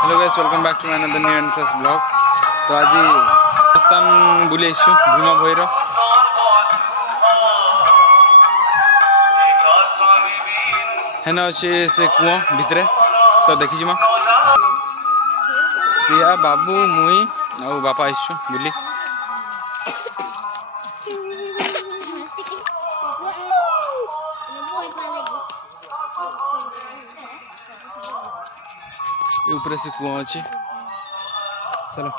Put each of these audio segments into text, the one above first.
Hello guys, welcome back to my another new and fresh blog. तो आज स्थान बुली आसु भीम भईर हेन अच्छे से कुआ भितर। तो देखी प्रिया बाबू मुई और बापा आसु बुली। ऊपर से कुआ अच्छे। चलो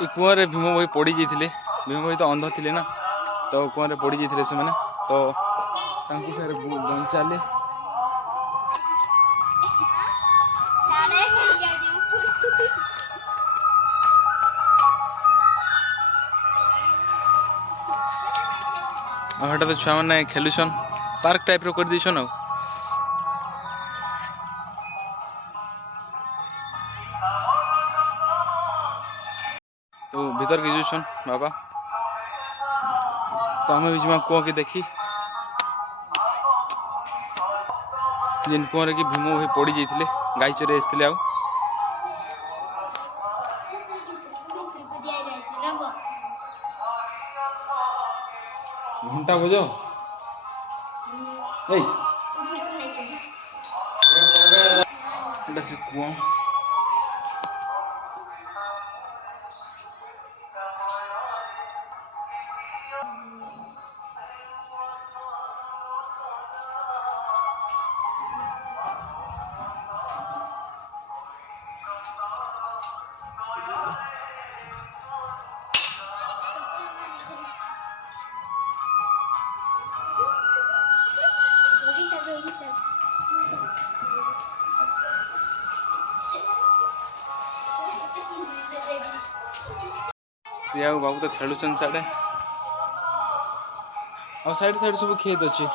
ये कुआ रे भीम भाई पड़ी जाते। भीम भाई तो अंध थे ना, तो कुआ रे पड़ी जाते से मैंने। तो बचाले हटा तो छुआ मैंने खेलुन पार्क टाइप रो कर दीछन। तो भीतर के जुछन बाबा। तो आम भी जीमा कुआ के देखी जिन कुआ कि भीम भाई पड़ी जाते गाई चरे आसते। आ घंटा बजो से कुआ प्रिया बाबू तो खेलुन साढ़े आ साइड साइड सब खेत अच्छे।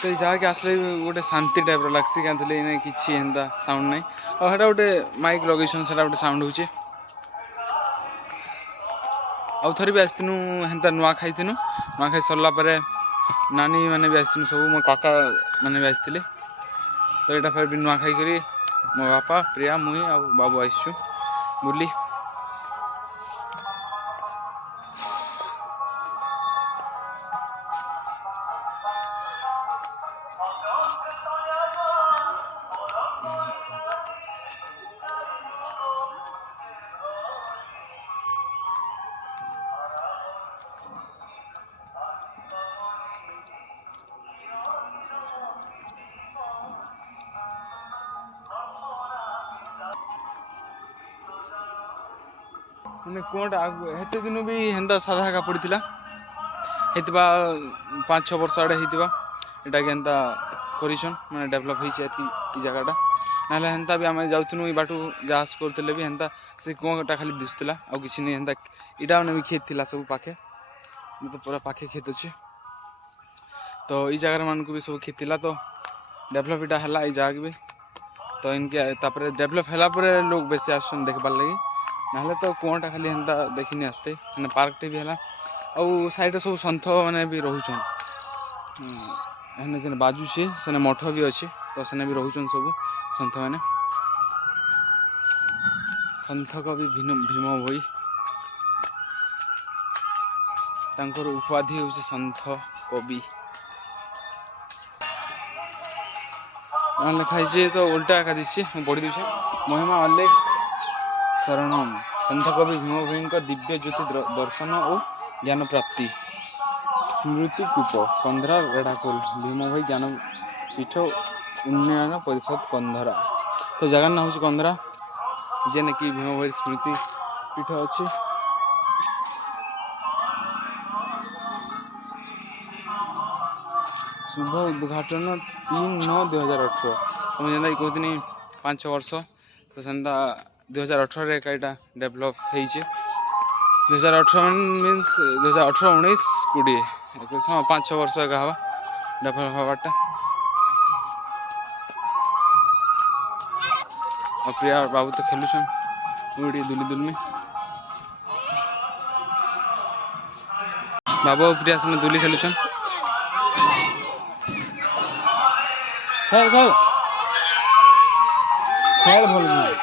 तो जहाँके आसले गोटे शांति टाइप लगसी क्या कि साउंड नहीं और गोटे माइक लगेसन से गोटे साउंड हो। आउ थर भी आसनु हेन्ता नुआ खाई सरला नानी मैंने भी आसनु सब मो काका मैंने भी आसते। तो यहाँ फिर भी नुआ खाई करी मो बापा प्रिया मुई आ बाबू आसु बुली। कुआटा हेते दिन भी हेन्ता साधा का पड़ी हेतबा 5-6 वर्ष आड़े हेतबा एटा के हेन्ता करिसन माने डेवलप होई छै ई जगहटा। नाले हेन्ता भी आमे जाउथनु ई बाटू जास करतले भी हेन्ता से कुआटा खाली दिसतला आ किछि नै। हेन्ता इटा माने भी खेत थिला सब पाखे तो पूरा पाखे खेत अछि। तो ई जगह मान को भी सब खेत थिला। तो डेवलप इटा हला ई जगह भी तो इनके तापर डेवलप हला पर लोग बेसी आसन देखबार लगी। ना तो कुआटा खाली हेन्ता देखनी आसते मैंने पार्कटे भी है आउ साइड सब सन्थ मैंने भी रोचन हेने बाजुचे सेने मठ भी अच्छे। तो सेने भी रोचन सब सन्थ मैंने सन्थ कवि भीम भई तांकर उपाधि हूँ सन्थ कवि लिखाई। तो उल्टा एका दिशे पढ़ी दूचे महिमा अल्लेख शरणम सन्थ कवि भीम भई दिव्य ज्योति दर्शन और ज्ञान प्राप्ति स्मृति कूप कंधरा रेढ़ाकुल भीम भई ज्ञान पीठ उन्नयन परिषद कंधरा। तो जगह ना हूँ कंधरा जेने कि भीम भई स्मृति पीठ अच्छी। शुभ उद्घाटन 3/9/2018। तो मुझे जेनता कहती 5-6 वर्ष तो सेन्ता 2018 रे कईटा डेवलप होइछे। 2018 मीन्स 2018 19 20 21 हाँ 5-6 वर्ष एका हवा डेभलप हवाटा और प्रिया बाबू तो खेलुछन उड़ी दुली बाबू और प्रिया से दुली खेलुछन खेल भल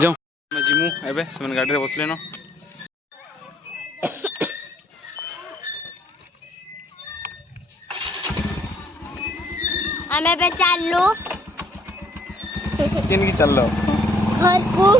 जाओ जिमु एबे से गाड़ी रे बसले न हमें पे चलो किन की चल लो घर को